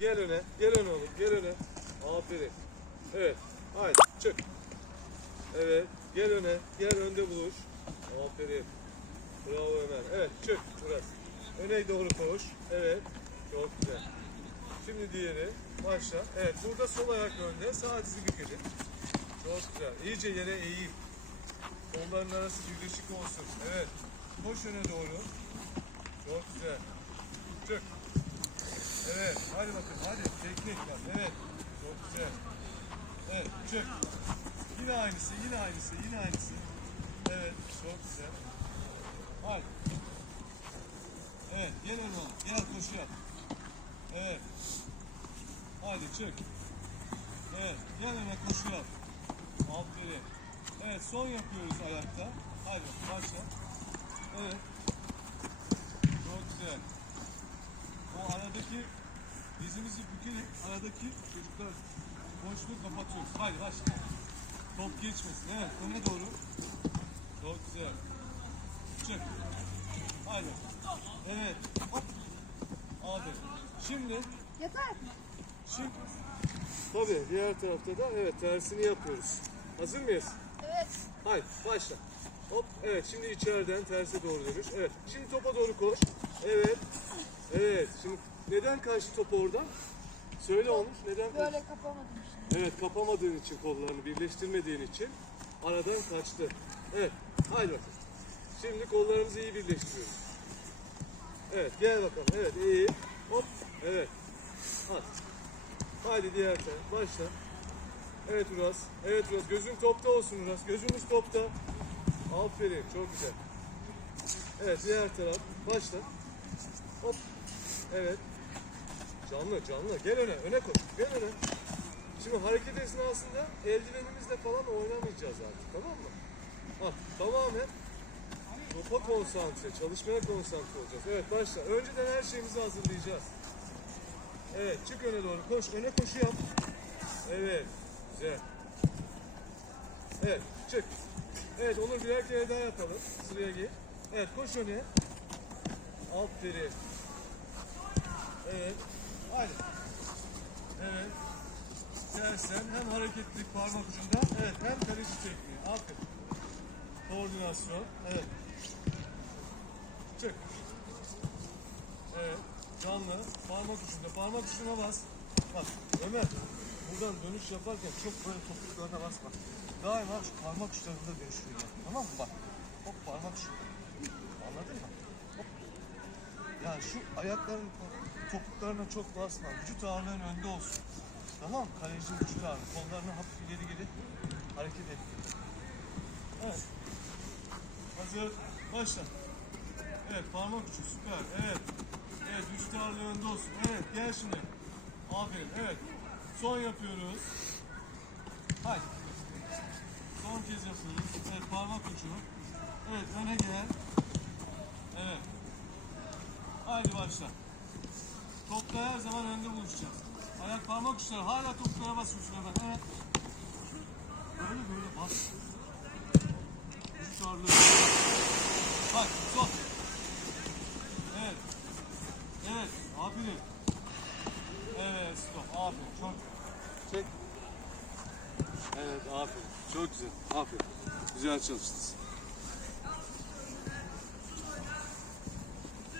Gel öne. Gel öne oğlum. Gel öne. Aferin. Evet. Haydi çık. Evet. Gel öne. Gel önde buluş. Aferin. Bravo Ömer. Evet çık. Biraz. Öne doğru koş. Evet. Çok güzel. Şimdi diğeri. Başla. Evet. Burada sol ayak önde. Sağ dizi bükülü. Çok güzel. İyice yere eğil. Kolların arası birleşik olsun. Evet. Koş öne doğru. Çok güzel. Çık. Evet. Hadi bakın. Hadi. Teknik yap. Evet. Çok güzel. Evet. Çık. Yine aynısı. Yine aynısı. Yine aynısı. Evet. Çok güzel. Hadi. Evet. Gel öne. Gel koşu yap. Evet. Hadi çık. Evet. Gel öne koşu yap. Aferin. Evet. Son yapıyoruz ayakta. Hadi başla. Evet. Çok güzel. O aradaki dizimizi bükerek aradaki çocuklar boşluğu kapatıyoruz. Haydi başla. Top geçmesin. Evet öne doğru. Çok güzel. Çık. Haydi. Evet. Hop. Aferin. Şimdi Yeter. Şimdi Tabii diğer tarafta da evet tersini yapıyoruz. Hazır mıyız? Evet. Haydi başla. Hop evet şimdi içeriden terse doğru dönüş. Evet şimdi topa doğru koş. Evet. Evet şimdi neden kaçtı top oradan? Söyle olmuş neden? Böyle kapamadım işte. Evet kapamadığın için kollarını birleştirmediğin için aradan kaçtı. Evet haydi bakalım. Şimdi kollarımızı iyi birleştiriyoruz. Evet gel bakalım. Evet iyi. Hop. Evet. At. Haydi diğer taraf. Başla. Evet Uras. Evet Uras. Gözün topta olsun Uras. Gözümüz topta. Aferin. Çok güzel. Evet diğer taraf. Başla. Hop. Evet. Canlı canlı. Gel öne. Öne koş. Gel öne. Şimdi hareket esnasında eldivenimizle falan oynamayacağız artık. Tamam mı? Bak tamamen topa konsantre, çalışmaya konsantre olacağız. Evet başla. Önceden her şeyimizi hazırlayacağız. Evet çık öne doğru koş. Öne koşu yap. Evet. Güzel. Evet çık. Evet Onur birer kere daha yapalım. Sıraya gir. Evet koş öne. Aferin. Evet. Haydi. Evet. Tersen hem hareketlilik parmak ucunda evet hem kaleci tekniği. Aferin. Koordinasyon. Evet. Çık. Evet. Canlı. Parmak ucunda. Parmak ucuna bas. Bak Ömer. Buradan dönüş yaparken çok böyle topuklarına basma. Daima şu parmak uçlarında dönüşüyor. Tamam mı? Bak. Hop parmak ucu. Anladın mı? Yani şu ayakların topuklarına çok basma. Vücut ağırlığın önde olsun. Tamam mı? Kalecinin vücut ağırlığı. Kollarını hafif ileri geri hareket et. Evet. Hazır. Başla. Evet parmak ucu süper. Evet. Evet vücut ağırlığı önde olsun. Evet gel şimdi. Aferin. Evet. Son yapıyoruz. Haydi. Son kez yapıyoruz. Evet parmak ucu. Evet öne gel. Evet. Haydi başla. Topla her zaman önde buluşacağız. Ayak parmak uçları hala toplara basıyorsun hemen. Evet. Böyle böyle bas. Ağırlığı. Bak son. Evet. Evet. Aferin. Evet stop. Aferin. Çok Çek. Evet aferin. Çok güzel. Aferin. Güzel çalıştınız.